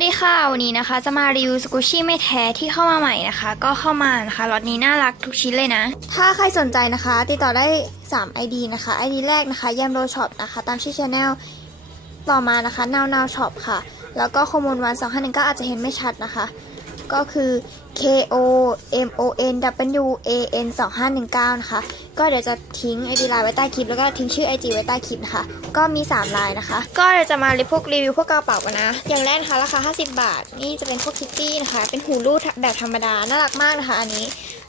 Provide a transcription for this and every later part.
วัสดีค่ะ วันนี้นะคะ จะมารีวิวสกูชี่ไม่แท้ที่เข้ามาใหม่นะคะ ก็เข้ามานะคะล็อตนี้น่ารักทุกชิ้นเลยนะ ถ้าใครสนใจนะคะ ติดต่อได้ 3 ID นะคะ ID แรกนะคะยามโรช็อปนะคะ ตามชื่อช anel ต่อมานะคะนาวนาวช็อปค่ะ แล้วก็โคมนวันสองห้าหนึ่งก็อาจจะเห็นไม่ชัดนะคะ ก็คือ K O M O N W A N 2519นะคะ ก็เดี๋ยวจะทิ้ง ID ไลน์ไว้ใต้คลิป แล้วก็ทิ้งชื่อ IG ไว้ใต้คลิปนะคะ ก็มี 3 ลายนะคะ ก็เดี๋ยวจะมารีพวกรีวิวพวกกระเป๋ากันนะ อย่างแรกนะคะราคา 50 บาท นี่จะเป็นพวกคิตตี้นะคะ เป็นหูรูดแบบธรรมดา น่ารักมากนะคะอันนี้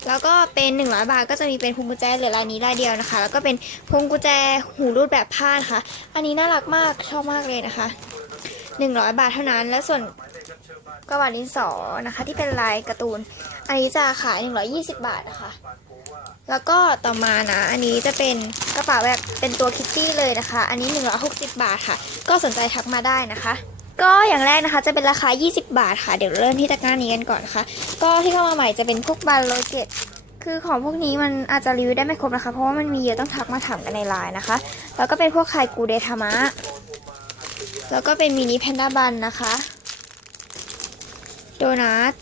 แล้วก็เป็น 100 บาท ก็จะมีเป็นพวงกุญแจเหลือลายนี้ลายเดียวนะคะ แล้วก็เป็นพวงกุญแจหูรูดแบบผ้านะคะ อันนี้น่ารักมาก ชอบมากเลยนะคะ100 บาทเท่านั้น แล้วส่วน กระบาดดินสอนะคะ ที่เป็นลายการ์ตูน อันนี้จะขาย 120 บาทนะคะ แล้วก็ต่อมานะ อันนี้จะเป็นกระเป๋าแบบเป็นตัวคิตตี้เลยนะคะ อันนี้ 160 บาทค่ะ ก็สนใจทักมาได้นะคะ ก็อย่างแรกนะคะจะเป็นราคา 20 บาทค่ะ เดี๋ยวเริ่มที่ตะกร้านี้กันก่อนนะคะ ก็ที่เข้ามาใหม่จะเป็นพวกบาร์โลเกตคือของพวกนี้มันอาจจะรีวิวได้ไม่ครบนะคะ เพราะว่ามันมีเยอะต้องทักมาถามกันในไลน์นะคะ แล้วก็เป็นพวกไข่กูเดทามะ แล้วก็เป็นมินิแพนด้าบันนะคะ โดนัท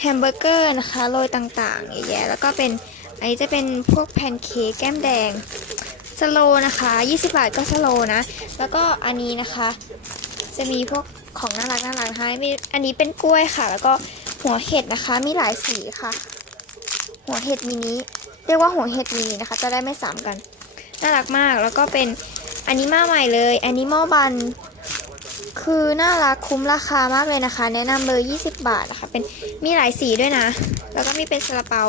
แฮมเบอร์เกอร์นะคะโรยต่างๆเยอะแยะแล้วก็เป็นอันนี้จะเป็นพวกแพนเค้กแก้มแดงสโลนะคะ 20 บาทก็สโลนะ แล้วก็อันนี้นะคะ จะมีพวกของน่ารักน่ารักให้มีอันนี้เป็นกล้วยค่ะ แล้วก็หัวเห็ดนะคะ มีหลายสีค่ะ หัวเห็ดมินิเรียกว่าหัวเห็ดมินินะคะ จะได้ไม่ซ้ำกัน น่ารักมาก แล้วก็เป็นอันนี้มาใหม่เลย a n i m a l Bun คือน่ารักคุ้มราคามากเลยนะคะ แนะนำเลย20 บาทนะคะ เป็นมีหลายสีด้วยนะ แล้วก็มีเป็นซาลาเปา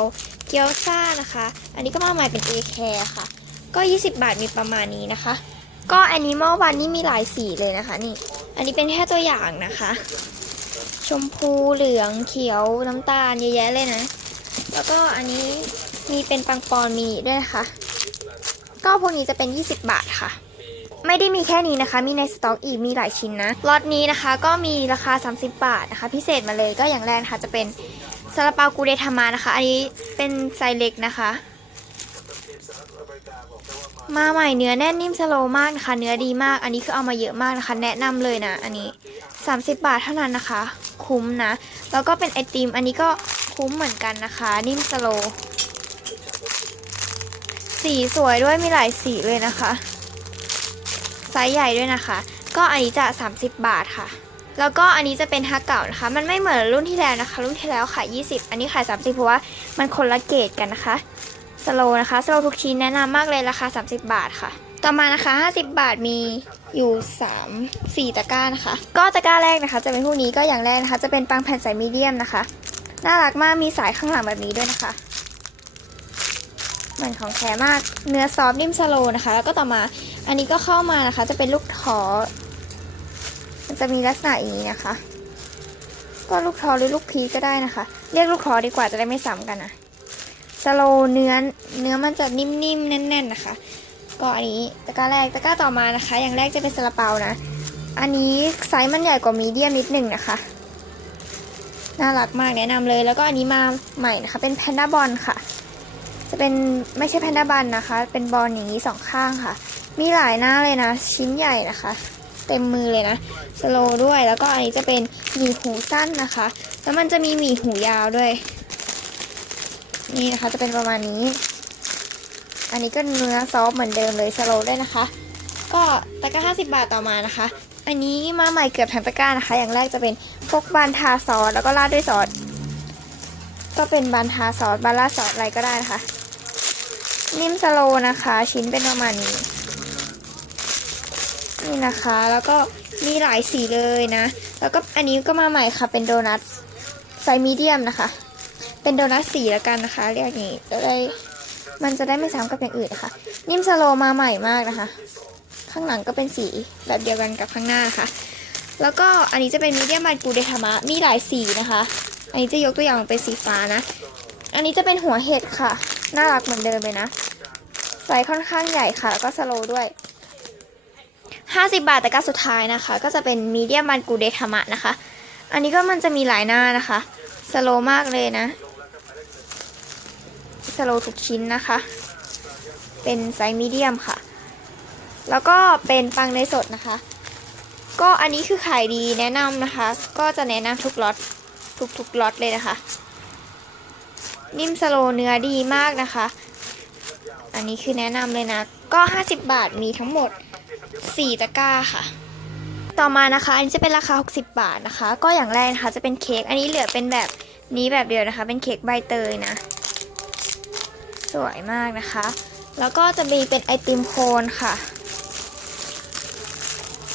เกี๊ยวซ่านะคะ อันนี้ก็มาใหม่เป็น A care ค่ะ ก็ 20 บาทมีประมาณนี้นะคะ ก็ Animal Bun นี่มีหลายสีเลยนะคะนี่ อันนี้เป็นแค่ตัวอย่างนะคะ ชมพูเหลืองเขียวน้ำตาลเยอะแยะเลยนะ แล้วก็อันนี้มีเป็นปังปอนมินิด้วยนะคะ ก็พวกนี้จะเป็น 20 บาทค่ะ ไม่ได้มีแค่นี้นะคะ มีในสต็อกอีกมีหลายชิ้นนะล็อตนี้นะคะก็มีราคา 30 บาทนะคะ พิเศษมาเลยก็อย่างแรกนะคะจะเป็นซาลาเปากูเดทามานะคะ อันนี้เป็นไซส์เล็กนะคะ มาใหม่เนื้อแน่นนิ่มสโลมากนะคะ เนื้อดีมาก อันนี้คือเอามาเยอะมากนะคะ แนะนำเลยนะ อันนี้ 30 บาทเท่านั้นนะคะ คุ้มนะ แล้วก็เป็นไอติม อันนี้ก็คุ้มเหมือนกันนะคะ นิ่มสโล สีสวยด้วยมีหลายสีเลยนะคะ ไซส์ใหญ่ด้วยนะคะ ก็อันนี้จะ 30 บาทค่ะ แล้วก็อันนี้จะเป็นฮักเก่านะคะ มันไม่เหมือนรุ่นที่แล้วนะคะ รุ่นที่แล้วขาย 20 อันนี้ขาย 30 เพราะว่ามันคนละเกรดกันนะคะสโลนะคะสโลทุกชิ้นแนะนำมากเลยราคา 30 บาทค่ะ ต่อมานะคะ 50 บาทมีอยู่ 3 4 ตะกร้านะคะ ก็ตะกร้าแรกนะคะ จะเป็นพวกนี้ก็อย่างแรกนะคะ จะเป็นปังแผ่นใสมีเดียมนะคะ น่ารักมากมีสายข้างหลังแบบนี้ด้วยนะคะ เหมือนของแท้มาก เนื้อซอฟนิ่มสโลนะคะ แล้วก็ต่อมาอันนี้ก็เข้ามานะคะ จะเป็นลูกท้อมันจะมีลักษณะอย่างนี้นะคะ ก็ลูกท้อหรือลูกพีก็ได้นะคะ เรียกลูกท้อดีกว่าจะได้ไม่ซ้ำกันนะสโลเนื้อเนื้อมันจะนิ่มๆแน่น ๆนะคะ ก็อันนี้ตะกร้าแรกตะกร้าต่อมานะคะ อย่างแรกจะเป็นซาลาเปานะ อันนี้ไซส์มันใหญ่กว่ามีเดียมนิดหนึ่งนะคะน่ารักมากแนะนำเลย แล้วก็อันนี้มาใหม่นะคะ เป็นแพนด้าบอลค่ะ จะเป็นไม่ใช่แพนด้าบันนะคะ เป็นบอลอย่างนี้สองข้างค่ะ มีหลายหน้าเลยนะ ชิ้นใหญ่นะคะ เต็มมือเลยนะสโลด้วยแล้วก็อันนี้จะเป็นหมีหูสั้นนะคะ แล้วมันจะมีหมีหูยาวด้วย นี่นะคะจะเป็นประมาณนี้ อันนี้ก็เนื้อซอฟเหมือนเดิมเลยสโลด้วยนะคะ ก็ตะกร้า50 บาทต่อมานะคะ อันนี้มาใหม่เกือบทั้งตะกร้านะคะ อย่างแรกจะเป็นพวกบานทาซอสแล้วก็ราดด้วยซอสก็เป็นบานทาซอสบาราดซอสอะไรก็ได้นะคะ นิ่มสโลนะคะ ชิ้นเป็นประมาณนี้ นี่นะคะ แล้วก็มีหลายสีเลยนะ แล้วก็อันนี้ก็มาใหม่ค่ะ เป็นโดนัทไซส์มีเดียมนะคะ เป็นโดนัทสีแล้วกันนะคะ เรียกอย่างนี้จะได้มันจะได้ไม่ซ้ำกับอย่างอื่นนะคะ นิ่มสโลมาใหม่มากนะคะ ข้างหลังก็เป็นสีแบบเดียวกันกับข้างหน้าค่ะ แล้วก็อันนี้จะเป็นมีเดียมบันกูเดทามะ มีหลายสีนะคะ อันนี้จะยกตัวอย่างเป็นสีฟ้านะ อันนี้จะเป็นหัวเห็ดค่ะ น่ารักเหมือนเดิมเลยนะ ส์ค่อนข้างใหญ่ค่ะ แล้วก็สโลด้วย 50 บาทแต่ก็สุดท้ายนะคะ ก็จะเป็นมีเดียมบันกูเดทามะนะคะ อันนี้ก็มันจะมีหลายหน้านะคะ สโลมากเลยนะ สโลทุกชิ้นนะคะ เป็นไซส์มีเดียมค่ะ แล้วก็เป็นปังในสดนะคะ ก็อันนี้คือขายดีแนะนำนะคะ ก็จะแนะนำทุกล็อตทุกทุกล็อตเลยนะคะ นิ่มสโลเนื้อดีมากนะคะ อันนี้คือแนะนำเลยนะ ก็ 50 บาทมีทั้งหมด 4 ตะกร้าค่ะ ต่อมานะคะ อันนี้จะเป็นราคา 60 บาทนะคะ ก็อย่างแรกนะคะจะเป็นเค้ก อันนี้เหลือเป็นแบบนี้แบบเดียวนะคะ เป็นเค้กใบเตยนะ สวยมากนะคะ แล้วก็จะมีเป็นไอติมโคนค่ะ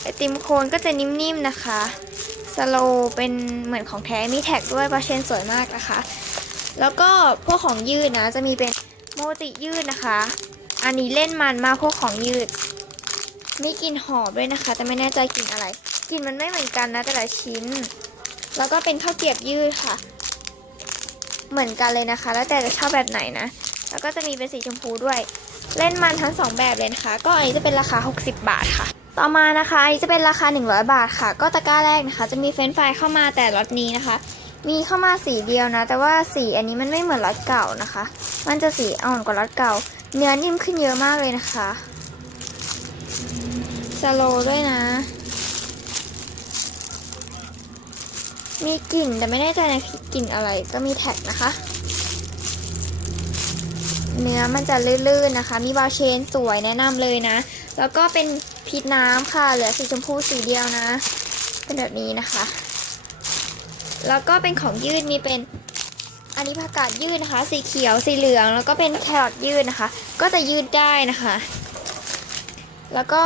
ไอติมโคนก็จะนิ่มๆนะคะสโลว์เป็นเหมือนของแท้มีแท็กด้วยบาเชนสวยมากนะคะ แล้วก็พวกของยืดนะจะมีเป็น จิยืดนะคะ อันนี้เล่นมันมากพวกของยืด มีกลิ่นหอมด้วยนะคะ แต่ไม่แน่ใจกลิ่นอะไร กลิ่นมันไม่เหมือนกันนะแต่ละชิ้น แล้วก็เป็นข้าวเกรียบยืดค่ะ เหมือนกันเลยนะคะ แล้วแต่จะชอบแบบไหนนะ แล้วก็จะมีเป็นสีชมพูด้วย เล่นมันทั้งสองแบบเลยนะคะ ก็อันนี้จะเป็นราคา 60 บาทค่ะต่อมานะคะอันนี้จะเป็นราคา 100 บาทค่ะ ก็ตะกร้าแรกนะคะ จะมีเฟรนฟรายเข้ามาแต่ล็อตนี้นะคะ มีเข้ามาสีเดียวนะ แต่ว่าสีอันนี้มันไม่เหมือนล็อตเก่านะคะ มันจะสีอ่อนกว่าล็อตเก่า เนื้อนิ่มขึ้นเยอะมากเลยนะคะสโลด้วยนะ มีกลิ่นแต่ไม่แน่ใจนะกลิ่นอะไรก็มีแท็กนะคะ เนื้อมันจะลื่นๆนะคะ มีบาเชนสวยแนะนำเลยนะ แล้วก็เป็นพิษน้ำค่ะ เหลือสีชมพูสีเดียวนะ เป็นแบบนี้นะคะ แล้วก็เป็นของยืดมีเป็นอันนี้ผักกาดยืดนะคะ สีเขียวสีเหลืองแล้วก็เป็นแครอทยืดนะคะ ก็จะยืดได้นะคะ แล้วก็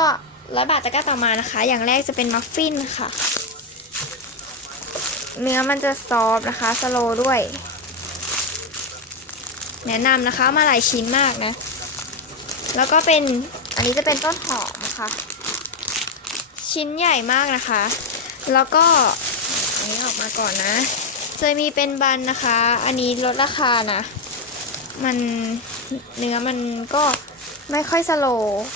ร้อยบาทตะกร้าต่อมานะคะ อย่างแรกจะเป็นมัฟฟินค่ะ เนื้อมันจะซอฟนะคะสโลด้วย แนะนำนะคะมาหลายชิ้นมากนะ แล้วก็เป็นอันนี้จะเป็นต้นหอมนะคะ ชิ้นใหญ่มากนะคะ แล้วก็ อันนี้ออกมาก่อนนะจะมีเป็นบันนะคะ อันนี้ลดราคานะ มันเนื้อมันก็ไม่ค่อยสโล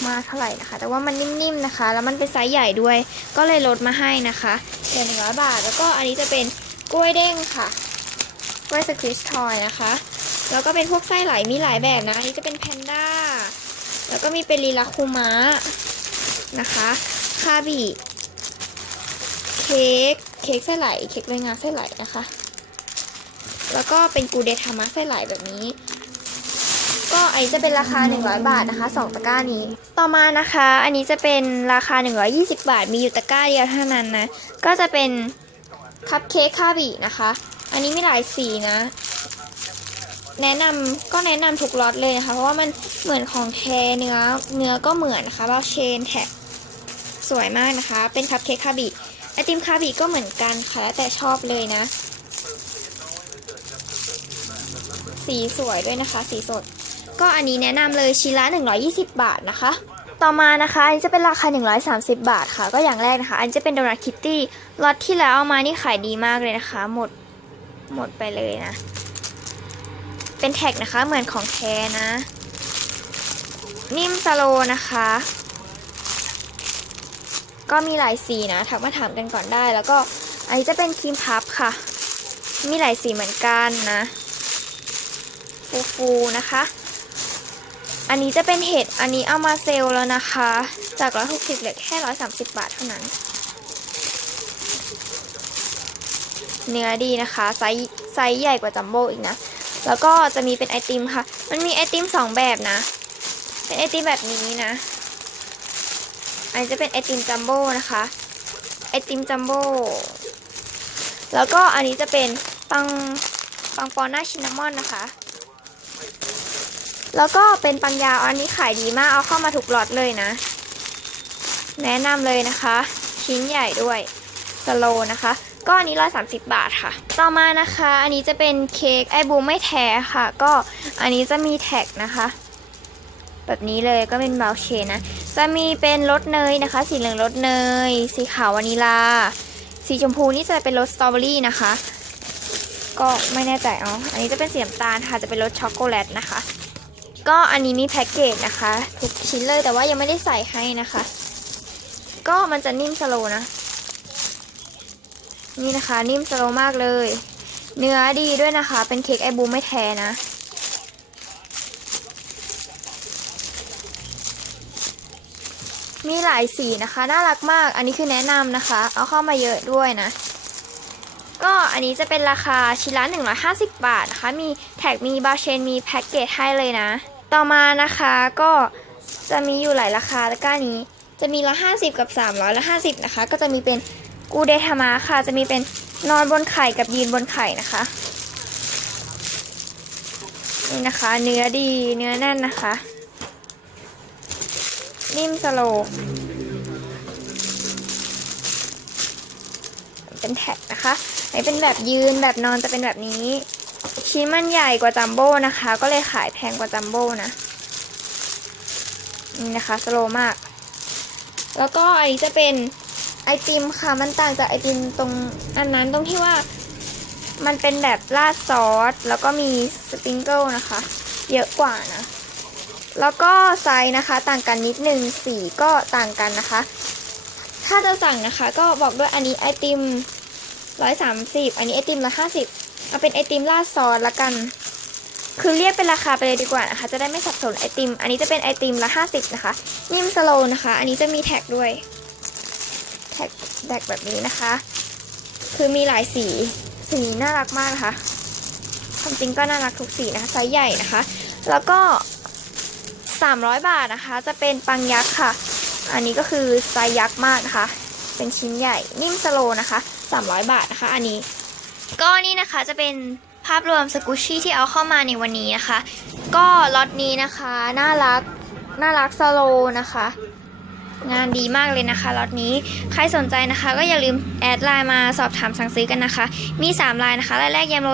มากเท่าไหร่นะคะ แต่ว่ามันนิ่มๆนะคะ แล้วมันเป็นไซส์ใหญ่ด้วย ก็เลยลดมาให้นะคะเหลือหนึ่งร้อยบาท แล้วก็อันนี้จะเป็นกล้วยเด้งค่ะ กล้วยสควิชทอยนะคะ แล้วก็เป็นพวกไส้ไหลมีหลายแบบนะ อันนี้จะเป็นแพนด้า แล้วก็มีเป็นลีลาคูมะนะคะ คาบิ เค้ก เค้กไส้ไหล เค้กใบงาไส้ไหลนะคะ แล้วก็เป็นกูเดทามะไส้ไหลแบบนี้ ก็อันนี้จะเป็นราคา 100 บาทนะคะสองตะกร้านี้ ต่อมานะคะ อันนี้จะเป็นราคา 120 บาท มีอยู่ตะกร้าเดียวเท่านั้นนะ ก็จะเป็นคัพเค้กคาบินะคะ อันนี้มีหลายสีนะ แนะนำก็แนะนำทุกล็อตเลยนะคะ เพราะว่ามันเหมือนของแท้เนื้อเนื้อก็เหมือนนะคะบาเชนแท็กสวยมากนะคะ เป็นคัพเค้กคาบิ ไอติมคาบิก็เหมือนกันค่ะแล้วแต่ชอบเลยนะ สีสวยด้วยนะคะ สีสด ก็อันนี้แนะนำเลยชิ้นละ 120 บาทนะคะ ต่อมานะคะ อันนี้จะเป็นราคา 130 บาทค่ะ ก็อย่างแรกนะคะ อันนี้จะเป็นโดนัทคิตตี้ล็อตที่แล้วเอามานี่ขายดีมากเลยนะคะ หมดหมดไปเลยนะ เป็นแท็กนะคะเหมือนของแท้นะ นิ่มสโลนะคะ ก็มีหลายสีนะทักมาถามกันก่อนได้ แล้วก็อันนี้จะเป็นครีมพับค่ะ มีหลายสีเหมือนกันนะ ฟูฟูนะคะ อันนี้จะเป็นเห็ด อันนี้เอามาเซลล์แล้วนะคะ จาก160เหลือแค่130บาทเท่านั้น เนื้อดีนะคะไซส์ไซส์ใหญ่กว่าจัมโบ้อีกนะ แล้วก็จะมีเป็นไอติมค่ะ มันมีไอติมสองแบบนะ เป็นไอติมแบบนี้นะ อันนี้จะเป็นไอติมจัมโบ้นะคะ ไอติมจัมโบ้แล้วก็อันนี้จะเป็นปังปังปอนหน้าชินนามอนนะคะ แล้วก็เป็นปังยาวอันนี้ขายดีมากเอาเข้ามาถูกลอตเลยนะ แนะนำเลยนะคะ ชิ้นใหญ่ด้วยสโลนะคะก็อันนี้130บาทค่ะ ต่อมานะคะ อันนี้จะเป็นเค้กไอบูไม่แท้ค่ะ ก็อันนี้จะมีแท็กนะคะ แบบนี้เลยก็เป็นบราวน์เชนนะ จะมีเป็นรสเนยนะคะ สีเหลืองรสเนย สีขาววานิลา สีชมพูนี่จะเป็นรสสตรอเบอรี่นะคะ ก็ไม่แน่ใจอ๋ออันนี้จะเป็นสีน้ำตาลค่ะ จะเป็นรสช็อกโกแลตนะคะ ก็อันนี้มีแพ็กเกจนะคะ ทุกชิ้นเลยแต่ว่ายังไม่ได้ใส่ให้นะคะ ก็มันจะนิ่มสโลนะ นี่นะคะนิ่มสโลมากเลย เนื้อดีด้วยนะคะ เป็นเค้กไอบูไม่แท้นะ มีหลายสีนะคะ น่ารักมาก อันนี้คือแนะนำนะคะ เอาเข้ามาเยอะด้วยนะ ก็อันนี้จะเป็นราคาชิ้นละ150 บาทนะคะ มีแท็กมีบาเชนมีแพ็กเกจให้เลยนะ ต่อมานะคะก็จะมีอยู่หลายราคาแล้วก็อันนี้ จะมีละ 50 กับ 300ละ50 นะคะ ก็จะมีเป็นกูเดทามาค่ะ จะมีเป็นนอนบนไข่กับยืนบนไข่นะคะนี่นะคะ เนื้อดีเนื้อแน่นนะคะ นิ่มสโลเป็นแท็กนะคะอันเป็นแบบยืนแบบนอนจะเป็นแบบนี้ ชิ้นมันใหญ่กว่าจัมโบ้นะคะ ก็เลยขายแพงกว่าจัมโบ้นะ นี่นะคะสโลมาก แล้วก็อันนี้จะเป็นไอติมค่ะ มันต่างจากไอติมตรงอันนั้นตรงที่ว่ามันเป็นแบบราดซอส แล้วก็มีสปริงเกิลนะคะ เยอะกว่านะ แล้วก็ไซส์นะคะต่างกันนิดนึงสีก็ต่างกันนะคะ ถ้าจะสั่งนะคะก็บอกด้วยอันนี้ไอติมร้อยสามสิบอันนี้ไอติมละห้าสิบเอาเป็นไอติมราดซอสละกัน คือเรียกเป็นราคาไปเลยดีกว่านะคะ จะได้ไม่สับสนไอติม อันนี้จะเป็นไอติมละห้าสิบนะคะ นิ่มสโลว์นะคะ อันนี้จะมีแท็กด้วย แท็กแท็กแบบนี้นะคะ คือมีหลายสี สีนี้น่ารักมากนะคะความจริงก็น่ารักทุกสีนะคะไซส์ใหญ่นะคะ แล้วก็ 300 บาทนะคะ จะเป็นปังยักษ์ค่ะ อันนี้ก็คือไซยักษ์มากนะคะ เป็นชิ้นใหญ่นิ่มสโลนะคะ 300 บาทนะคะ อันนี้ ก็นี่นะคะจะเป็นภาพรวมสกูชี่ที่เอาเข้ามาในวันนี้นะคะ ก็ล็อตนี้นะคะน่ารักน่ารักสโลนะคะ งานดีมากเลยนะคะล็อตนี้ใครสนใจนะคะ ก็อย่าลืมแอดไลน์มาสอบถามสั่งซื้อกันนะคะ มี3ลายนะคะรายแรกยมโร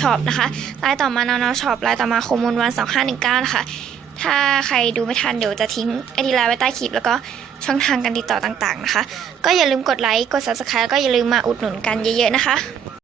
ช็อปนะคะลายต่อมานอนอช็อปลายต่อมาโคมูลวัน2519นะคะ ถ้าใครดูไม่ทันเดี๋ยวจะทิ้งไอดีไลน์ไว้ใต้คลิป แล้วก็ช่องทางการติดต่อต่างๆนะคะ ก็อย่าลืมกดไลค์กด subscribe แล้วก็อย่าลืมมาอุดหนุนกันเยอะๆนะคะ